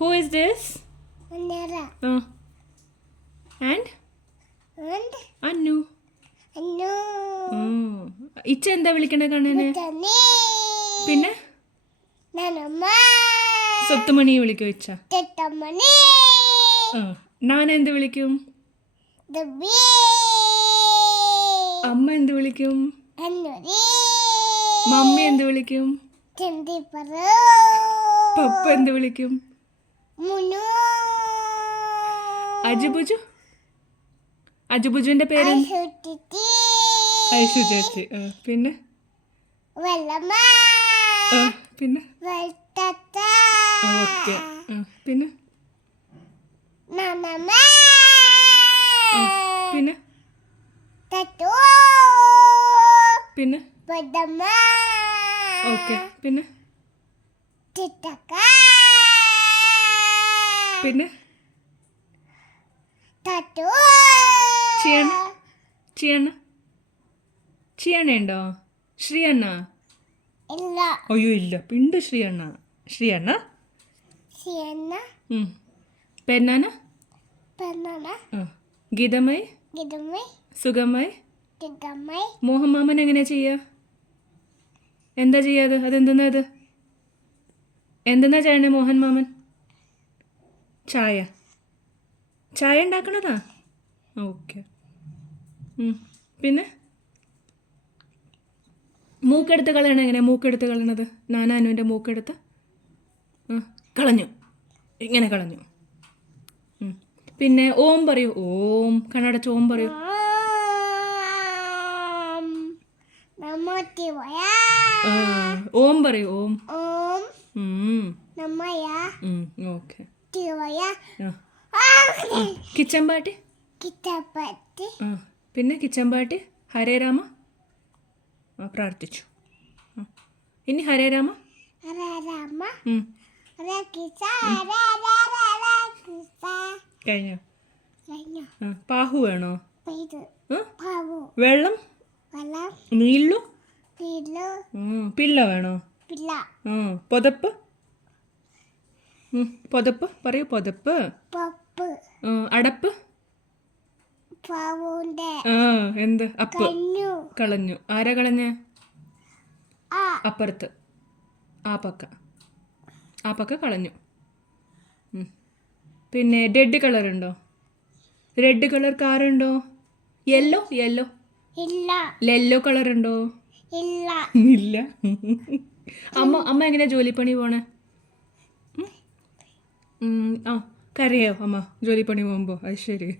Who is this? Nera. And? And Annu. Annu. ഇച്ച എന്താ വിളിക്കണ കണ്ണനെ? Tani. പിന്നെ Nanama. സ്വത്തുമണിയെ വിളിക്കോ ഇച്ച? Tetamani. നാന എന്ത് വിളിക്കും? The bee. അമ്മ എന്ത് വിളിക്കും? Anuri. മമ്മി എന്ത് വിളിക്കും? Tendi paru. പപ്പ എന്ത് വിളിക്കും? Munu. അജുബുജു. അജുബുജുവിന്റെ പേര് Aishutiti. ഐഷു ചേച്ചി. പിന്നെ Velama. പിന്നെ Veltata. ഓക്കെ. പിന്നെ Nanama. പിന്നെ Tatu. പിന്നെ Padama. ഓക്കെ. പിന്നെ Titaka. പിന്നെ Tatu. ചിയണ്ണ. ചിയണ്ണ. ചിയണ്ണ ഉണ്ടോ? ശ്രീയണ്ണ. Illa. അയ്യോ ഇല്ല. പിണ്ട് ശ്രീയണ്ണ. ശ്രീയണ്ണ. Sienna. പെന്നാന. Banana. ഗീതമായി. Gidamai. സുഖമായി. Gidamai. മോഹൻ മാമൻ എങ്ങനെയാ ചെയ്യുക? എന്താ ചെയ്യാത്? അതെന്തെന്നാ അത്? എന്തെന്നാ ചെയ്യണേ മോഹൻ മാമൻ? ചായ. ചായ ഉണ്ടാക്കണതാ? ഓക്കെ. പിന്നെ മൂക്കെടുത്ത് കളയണ എങ്ങനെയാ? മൂക്കെടുത്ത് കളയണത്? നാനാനുവിൻ്റെ മൂക്കെടുത്ത് കളഞ്ഞു. ഇങ്ങനെ കളഞ്ഞു. പിന്നെ ഓം പറയൂ. ഓം. കണ്ണടച്ച് ഓം പറയൂ. Namotivaya. ഓം പറയൂ. Om. Om. Namaya. Okay. Tivaya. കിച്ചൻ പാട്ടി. Kitapati. പിന്നെ കിച്ചൻ പാട്ടി ഹരേ രാമ പ്രാർത്ഥിച്ചു. ഇനി ഹരേ രാമ. Rama. Rakisa. കഴിഞ്ഞോ? Ranya. പാഹു വേണോ? Pidu. Pavu. വെള്ളം. Valam. നീള്ളു. Pilu. പില്ല വേണോ? Pila. പൊതപ്പ്. പൊതപ്പ് പറയൂ. പൊതപ്പ്. Papu. അടപ്പ്. Pavunde. എന്ത്? അപ്പ്. Kanyu. കളഞ്ഞു. ആരാ കളഞ്ഞ? A. അപ്പുറത്ത്. ആ പക്ക കളഞ്ഞു. പിന്നെ റെഡ് കളർ ഉണ്ടോ? റെഡ് കളർ കാറുണ്ടോ? Yellow. Yellow. Illa. Yellow colour ഉണ്ടോ? Illa. ഇല്ല. അമ്മ എങ്ങനെയാ ജോലിപ്പണി പോണേ? കരയോ അമ്മ ജോലിപ്പണി പോകുമ്പോൾ? അത് ശരി.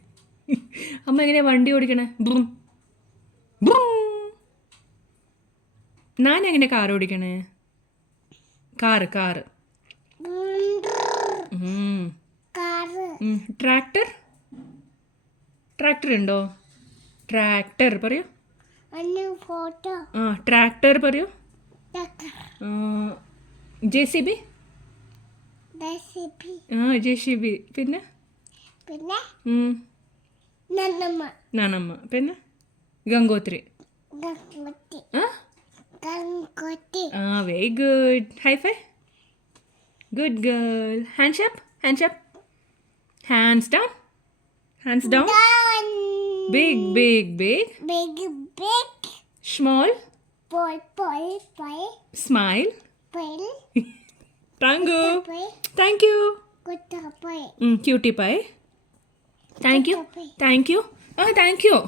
അമ്മ എങ്ങനെയാ വണ്ടി ഓടിക്കണേ? ബ്രും ബ്രും. ഞാൻ എങ്ങനെയാ കാർ ഓടിക്കണേ? കാറ്. Karu. ട്രാക്ടർ ഉണ്ടോ? ട്രാക്ടർ പറയൂ. Anu photo. ട്രാക്ടർ പറയൂ. Takar. JCB. Recipe. JCB. പിന്നെ Pina. Nanama. നാനമ്മ. പിന്നെ Gangotri. Gangoti. Gangoti. Very good. High five. Good girl. Hands up. Hands down. Down. Big. Big. Small. Boy. Smile. Pill. Tango. Boy. Thank you. Good boy. Cutie pie. Thank you. Good boy. Thank you.